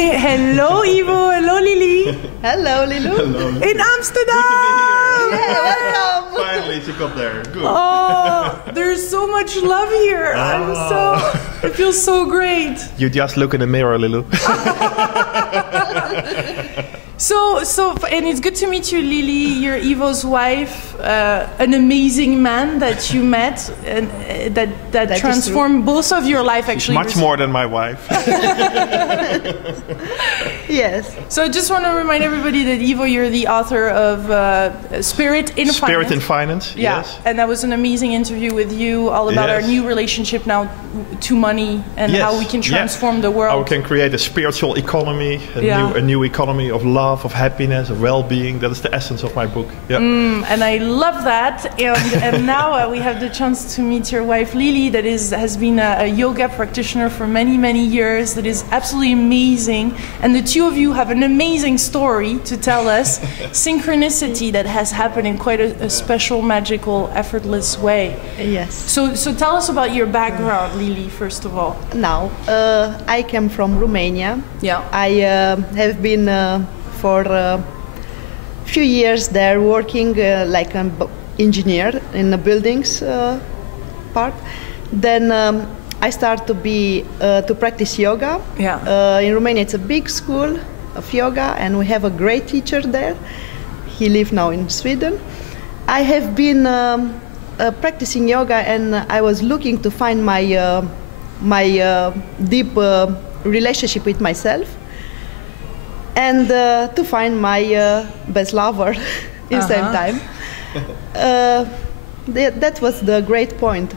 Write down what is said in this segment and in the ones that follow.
Hello, Ivo. Hello, Lili. Hello, Lilou. Hello. In Amsterdam. Yeah, welcome. Finally, she got there. Good. Oh, there's so much love here. It feels so great. You just look in the mirror, Lilou. And it's good to meet you, Lili. You're Ivo's wife, an amazing man that you met, and that transformed both of your life. Actually, much more than my wife. Yes. So I just want to remind everybody that Ivo, you're the author of Spirit in Finance. Spirit in Finance. Yeah, yes. and that was an amazing interview with you, all about our new relationship now to money and how we can transform the world. How we can create a spiritual economy, a new economy of love, of happiness, of well-being. That is the essence of my book. Yeah. And I love that. And now we have the chance to meet your wife, Lili, that has been a yoga practitioner for many, many years. That is absolutely amazing. And the two of you have an amazing story to tell us. Synchronicity that has happened in quite a special, magical, effortless way. Yes. So tell us about your background, Lili, first of all. Now, I came from Romania. Yeah. I have been for a few years there working like an engineer in the buildings part. Then I started to practice yoga. Yeah. In Romania, it's a big school of yoga, and we have a great teacher there. He lives now in Sweden. I have been practicing yoga, and I was looking to find my deep relationship with myself, and to find my best lover in the same time. That was the great point,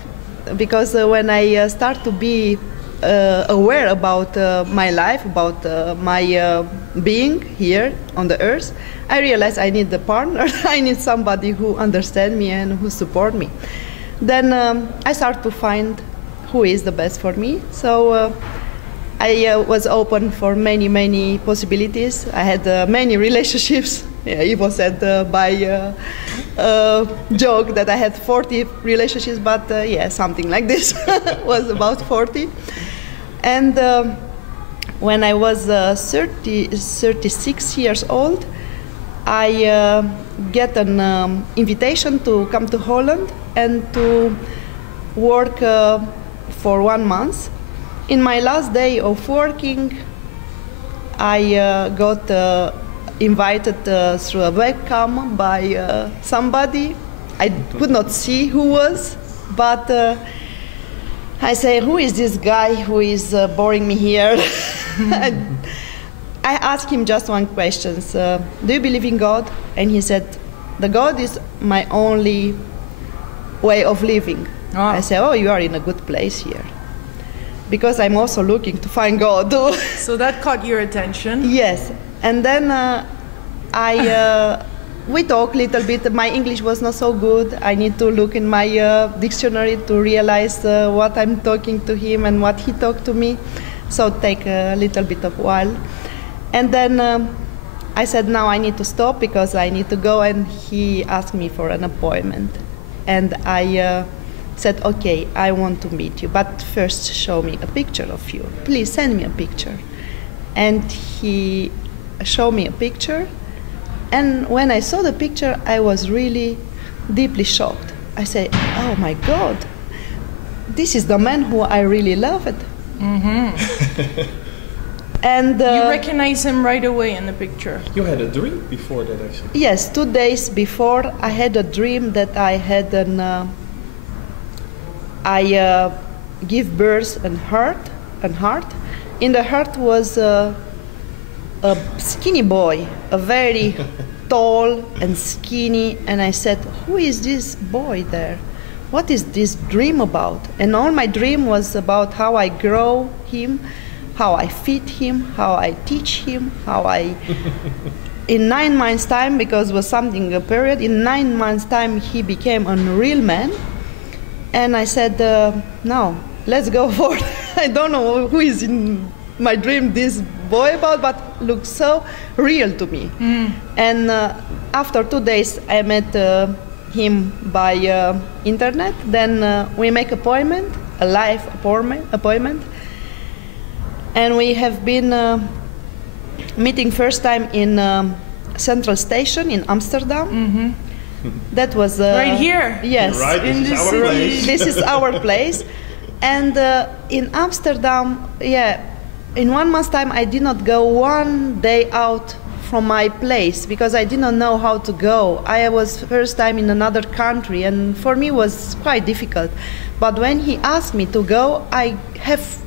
because when I start to be aware about my life, about my being here on the earth, I realized I need a partner. I need somebody who understands me and who supports me. Then I start to find who is the best for me. So I was open for many, many possibilities. I had many relationships. Yeah, Ivo said by joke that I had 40 relationships, but yeah, something like this was about 40. And when I was 36 years old, I get an invitation to come to Holland and to work for 1 month. In my last day of working, I got invited through a webcam by somebody. I could not see who was, but I say, who is this guy who is boring me here? I asked him just one question. Do you believe in God? And he said, the God is my only way of living. Oh. I said, oh, you are in a good place here. Because I'm also looking to find God. So that caught your attention? Yes. And then we talked a little bit. My English was not so good. I need to look in my dictionary to realize what I'm talking to him and what he talked to me. So it take a little bit of while. And then I said, now I need to stop because I need to go. And he asked me for an appointment. And I said, okay, I want to meet you, but first show me a picture of you. Please send me a picture. And he showed me a picture. And when I saw the picture, I was really deeply shocked. I said, oh my God, this is the man who I really loved. Mm-hmm. And you recognize him right away in the picture. You had a dream before that, actually. Yes, 2 days before, I had a dream that I had I give birth an heart. In the heart was a skinny boy, a very tall and skinny. And I said, who is this boy there? What is this dream about? And all my dream was about how I grow him, how I feed him, how I teach him, how I... In 9 months' time, because it was something, a period, in 9 months' time he became a real man. And I said, no, let's go for it. I don't know who is in my dream this boy about, but looks so real to me. Mm. And after 2 days, I met him by internet. Then we make appointment, a live appointment. And we have been meeting first time in Central Station in Amsterdam. That was right here. Yes, right, in this is the our city. place. This is our place. And in Amsterdam, in 1 month's time, I did not go one day out from my place because I did not know how to go. I was first time in another country, and for me it was quite difficult. But when he asked me to go, I have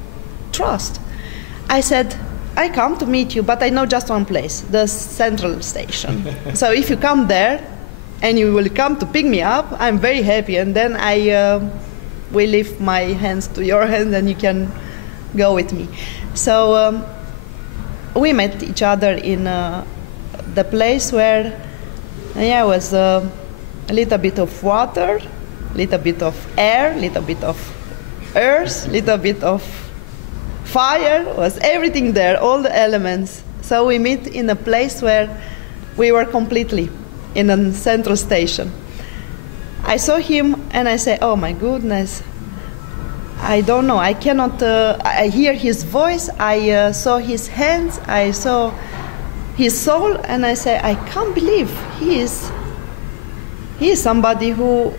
trust. I said, I come to meet you, but I know just one place, the Central Station. So if you come there and you will come to pick me up, I'm very happy. And then I will lift my hands to your hands and you can go with me. So we met each other in the place where was a little bit of water, little bit of air, little bit of earth, little bit of fire, was everything there, all the elements. So we meet in a place where we were completely in a Central Station. I saw him and I said, oh my goodness, I don't know, I cannot, I hear his voice, I saw his hands, I saw his soul, and I say, I can't believe he is somebody who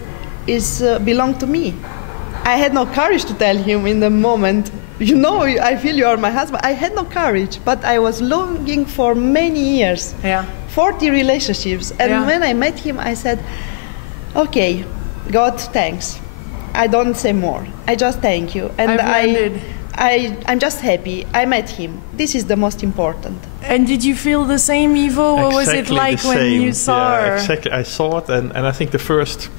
is belong to me. I had no courage to tell him in the moment, you know, I feel you are my husband. I had no courage, but I was longing for many years, 40 relationships. And when I met him, I said, okay, God, thanks. I don't say more. I just thank you. And I'm just happy. I met him. This is the most important. And did you feel the same, Ivo? What was it like when you saw her? Exactly. I saw it, and I think the first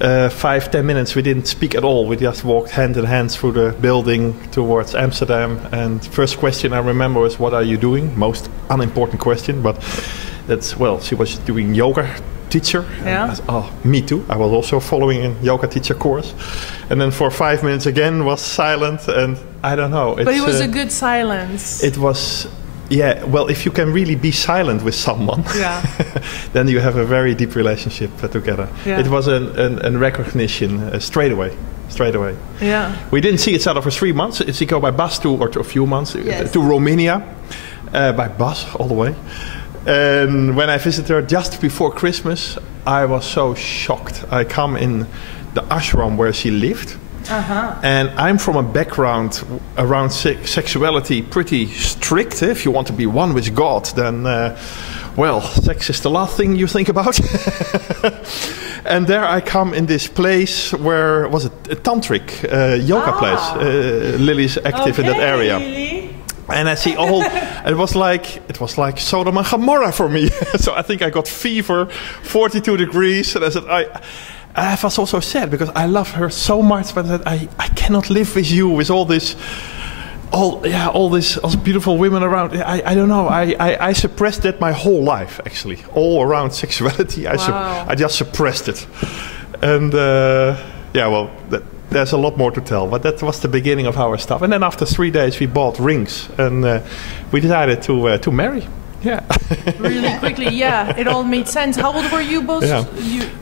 5-10 minutes we didn't speak at all. We just walked hand in hand through the building towards Amsterdam. And first question I remember was, what are you doing? Most unimportant question, but that's, well, she was doing yoga teacher. Yeah. Me too. I was also following a yoga teacher course. And then for 5 minutes again was silent, and I don't know. But it was a good silence. It was, well, if you can really be silent with someone, then you have a very deep relationship together. Yeah. It was a recognition straight away. Yeah. We didn't see each other for 3 months. She go by bus to a few months to Romania, by bus all the way. And when I visited her just before Christmas, I was so shocked. I come in the ashram where she lived. And I'm from a background around sexuality pretty strict. If you want to be one with God, then, well, sex is the last thing you think about. And there I come in this place where, was it a tantric yoga place? Lily's active in that area. Lili. And I see it was like Sodom and Gomorrah for me. So I think I got fever, 42 degrees, and I said, I was also sad because I love her so much, but I cannot live with you, with all these beautiful women around. I don't know. I suppressed that my whole life, actually, all around sexuality. I just suppressed it, and there's a lot more to tell, but that was the beginning of our stuff. And then after 3 days, we bought rings, and we decided to marry. Yeah. Really quickly, it all made sense. How old were you both?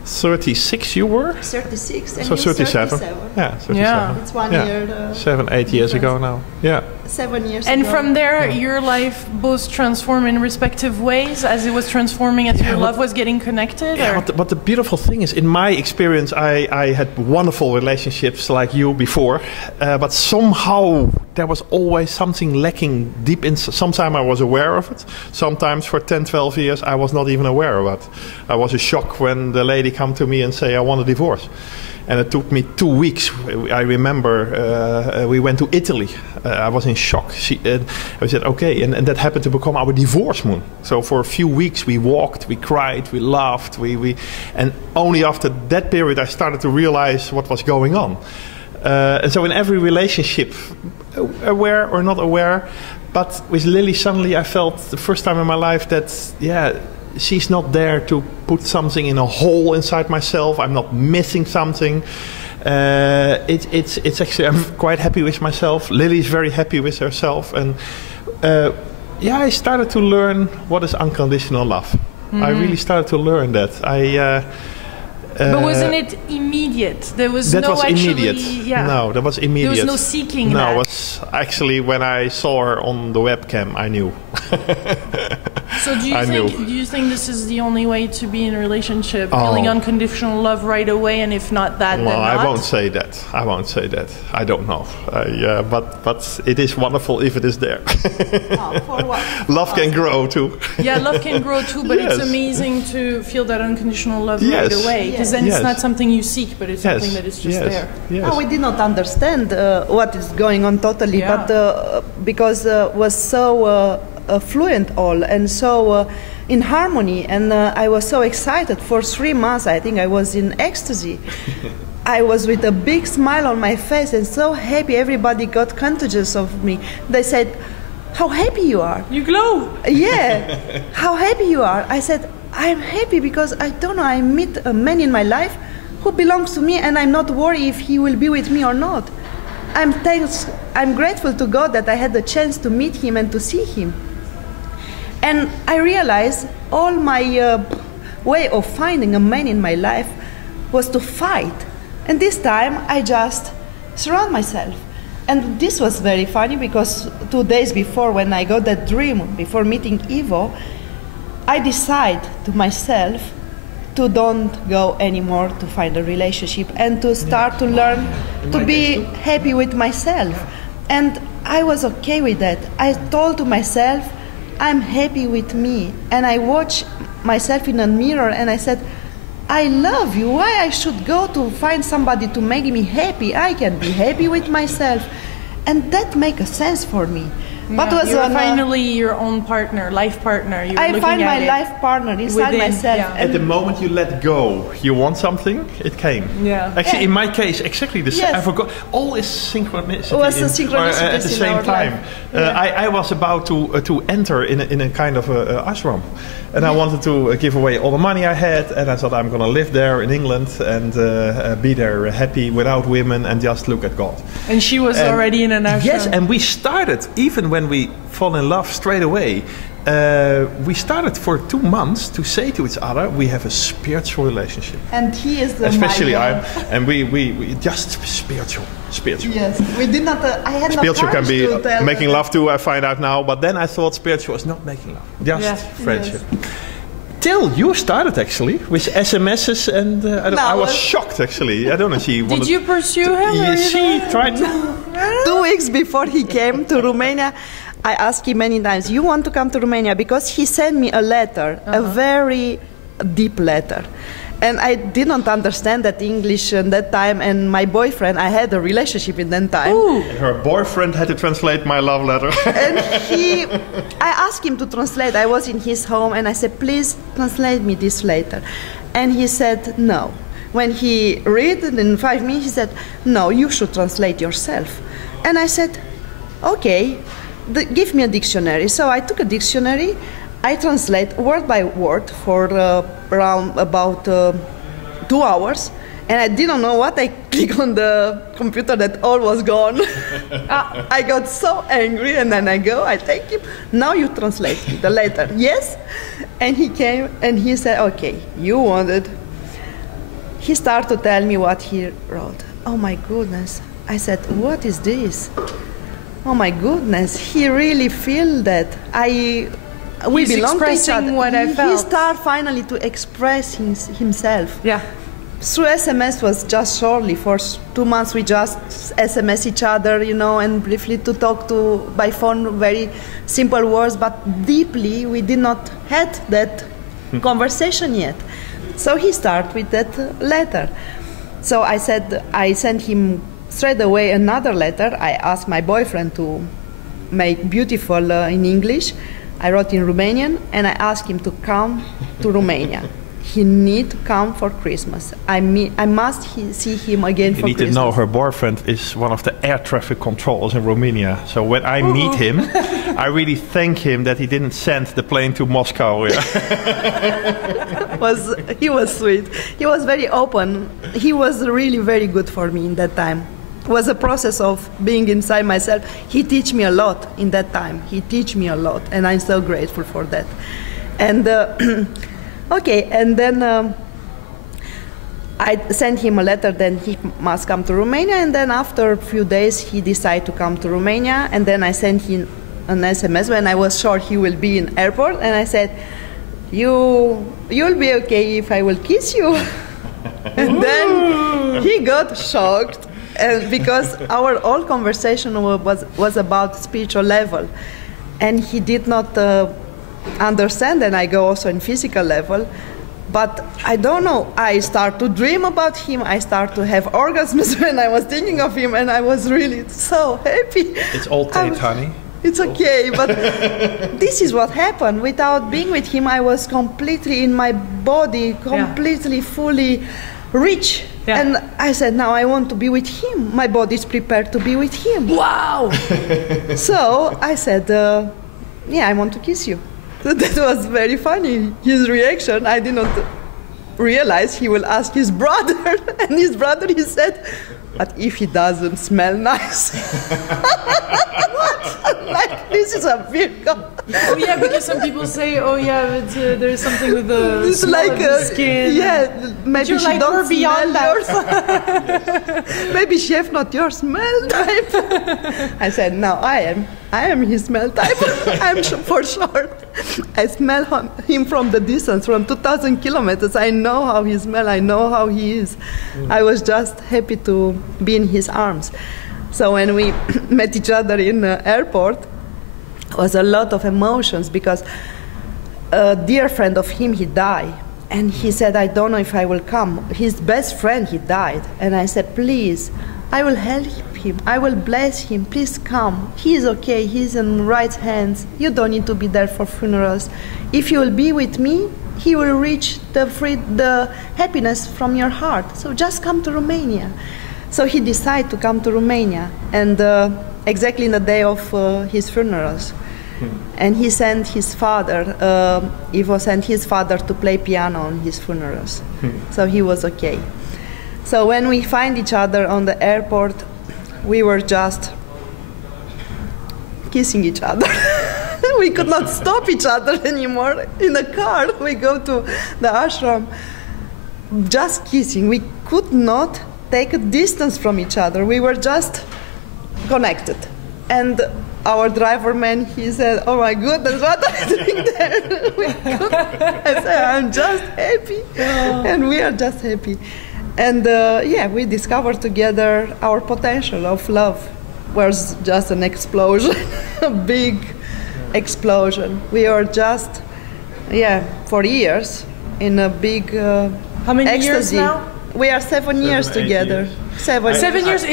36 you were? 36 and so 37. 37. Yeah, 37. Yeah. It's 1 year. 7-8 years ago now. Yeah. 7 years and ago. from there, your life both transformed in respective ways as it was transforming as your love was getting connected? Yeah, but the beautiful thing is, in my experience, I had wonderful relationships like you before, but somehow there was always something lacking deep inside. Sometimes I was aware of it. Sometimes for 10, 12 years, I was not even aware of it. I was a shock when the lady come to me and say, I want a divorce. And it took me 2 weeks. I remember we went to Italy. I was in shock. I said, okay, and that happened to become our divorce moon. So for a few weeks we walked, we cried, we laughed, and only after that period I started to realize what was going on. And so in every relationship, aware or not aware, but with Lily suddenly I felt the first time in my life that, she's not there to put something in a hole inside myself. I'm not missing something. It's actually, I'm quite happy with myself. Lily's very happy with herself. And I started to learn what is unconditional love. I really started to learn that. But wasn't it immediate? There was that no was immediate. Yeah. No, that was immediate. There was no seeking. No, that. it was actually when I saw her on the webcam, I knew. So do you think this is the only way to be in a relationship, feeling unconditional love right away, and if not that, well, then not? I won't say that. I don't know. But it is wonderful if it is there. For what? Love can grow too. Yeah, love can grow too, but it's amazing to feel that unconditional love right away, because then it's not something you seek, but it's something that is just there. Yes. Oh, we did not understand what is going on totally, but because was so fluent all and so in harmony, and I was so excited. For 3 months, I think I was in ecstasy. I was with a big smile on my face and so happy. Everybody got contagious of me. They said, "How happy you are! You glow." Yeah, how happy you are! I said, "I'm happy because I don't know. I meet a man in my life who belongs to me, and I'm not worried if he will be with me or not. I'm grateful to God that I had the chance to meet him and to see him." And I realized all my way of finding a man in my life was to fight. And this time I just surround myself. And this was very funny because 2 days before, when I got that dream, before meeting Ivo, I decided to myself to don't go anymore to find a relationship and to start to learn to be happy with myself. And I was okay with that. I told to myself, I'm happy with me. And I watched myself in a mirror and I said, I love you. Why I should go to find somebody to make me happy? I can be happy with myself. And that make a sense for me. But was you're finally your own partner, life partner. I find my life partner inside myself. Yeah. At the moment you let go, you want something, it came. Yeah. Actually, in my case, exactly the same. I forgot. All is synchronicity. Synchronicity at the same time. I was about to enter in a kind of ashram, and I wanted to give away all the money I had, and I thought I'm going to live there in England and be there happy without women and just look at God. And she was already in an ashram. Yes, and we started even when we fall in love straight away. We started for 2 months to say to each other, we have a spiritual relationship. And he is the especially I, and we just spiritual. Yes, we did not. I had spiritual no can be to tell making love too. I find out now, but then I thought spiritual is not making love, just friendship. Yes. Till you started actually with SMSs, and I was shocked actually. I don't know. Did you pursue him? Yes, she tried. 2 weeks before he came to Romania, I asked him many times, "You want to come to Romania?" Because he sent me a letter, a very deep letter. And I didn't understand that English at that time, and my boyfriend, I had a relationship in that time. Ooh. Her boyfriend had to translate my love letter. And I asked him to translate. I was in his home, and I said, "Please translate me this letter." And he said, no. When he read it in 5 minutes, he said, "No, you should translate yourself." And I said, "Okay, give me a dictionary." So I took a dictionary. I translate word by word for around about 2 hours, and I didn't know what. I clicked on the computer that all was gone. I got so angry, and then I thank him. "Now you translate the letter." Yes, and he came and he said, "Okay, you wanted." He started to tell me what he wrote. Oh my goodness! I said, "What is this?" Oh my goodness! He really feel that we belong to each other. What I felt. He started finally to express himself. Yeah. Through SMS was just shortly. For 2 months we just SMS each other, and briefly to talk by phone, very simple words, but deeply we did not had that conversation yet. So he started with that letter. So I sent him straight away another letter. I asked my boyfriend to make beautiful in English. I wrote in Romanian, and I asked him to come to Romania. He need to come for Christmas. I must see him again for Christmas. You need to know her boyfriend is one of the air traffic controls in Romania. So when I meet him, I really thank him that he didn't send the plane to Moscow. Yeah. He was sweet. He was very open. He was really very good for me in that time. It was a process of being inside myself. He teach me a lot in that time. He teach me a lot, and I'm so grateful for that. And okay, and then I sent him a letter, then he must come to Romania, and then after a few days he decided to come to Romania, and then I sent him an SMS when I was sure he will be in airport, and I said, you'll be okay if I will kiss you. And then he got shocked, and because our whole conversation was about spiritual level, and he did not understand, and I go also in physical level. But I don't know, I start to dream about him, I start to have orgasms when I was thinking of him, and I was really so happy. It's all Tate, honey. It's okay, but this is what happened. Without being with him, I was completely in my body, completely, fully rich. Yeah. And I said, now I want to be with him. My body is prepared to be with him. Wow! So I said, yeah, I want to kiss you. That was very funny, his reaction. I did not realize he will ask his brother. And his brother, he said, but if he doesn't smell nice. What? Like, this is a miracle. Oh yeah, because some people say, oh yeah, but, there's something with the it's like of the skin. Yeah, maybe she like, don't we're beyond that. Maybe she have not your smell type. I said, no, I am his smell type. I'm for sure. I smell him from the distance, from 2,000 kilometers. I know how he smells. I know how he is. I was just happy to be in his arms. So when we met each other in the airport, was a lot of emotions because a dear friend of him, he died. And he said, I don't know if I will come. His best friend, he died. And I said, please, I will help him. I will bless him. Please come. He is okay. He's in right hands. You don't need to be there for funerals. If you will be with me, he will reach the happiness from your heart. So just come to Romania. So he decided to come to Romania. And exactly in the day of his funerals. And he sent his father, Ivo sent his father to play piano on his funerals. So he was okay. So when we find each other on the airport, we were just kissing each other. We could not stop each other anymore. In the car, we go to the ashram, just kissing. We could not take a distance from each other. We were just connected. And our driver man, he said, oh my goodness, what are you doing there? I said, I'm just happy. And we are just happy. And yeah, we discovered together our potential of love. Was just an explosion, a big explosion. We are just, yeah, for years in a big How many ecstasy. years now? We are 7 years together. 8 years. 7 years.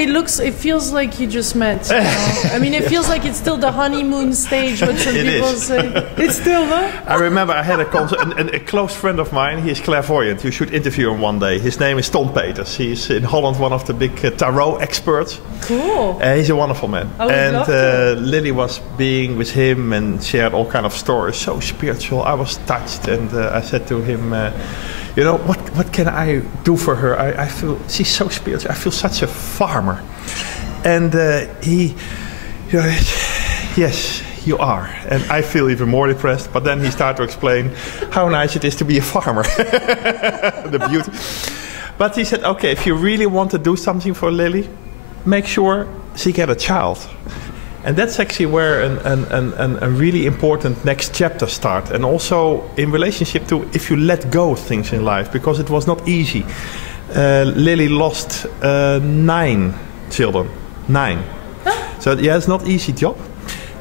It feels like you just met. You know? I mean, it feels like it's still the honeymoon stage. What some people say. It's still, huh? I remember I had a close friend of mine. He is clairvoyant. You should interview him one day. His name is Tom Peters. He's in Holland one of the big tarot experts. Cool. He's a wonderful man. I would love to. Lili was being with him and shared all kind of stories. So spiritual. I was touched, and I said to him. You know, what can I do for her? I feel, she's so spiritual. I feel such a farmer. And he, you know, yes, you are. And I feel even more depressed. But then he started to explain how nice it is to be a farmer. The beauty. But he said, okay, if you really want to do something for Lili, make sure she get a child. And that's actually where a really important next chapter starts. And also in relationship to if you let go of things in life, because it was not easy. Lili lost 9 children. 9. So yeah, it's not an easy job.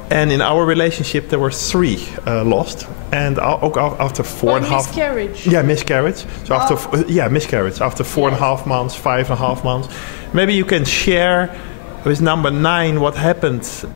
And in our relationship, there were 3 lost. And after 4.5... miscarriage. Yeah, miscarriage. So after, miscarriage. After 4.5 months, 5.5 months. Maybe you can share with number 9 what happened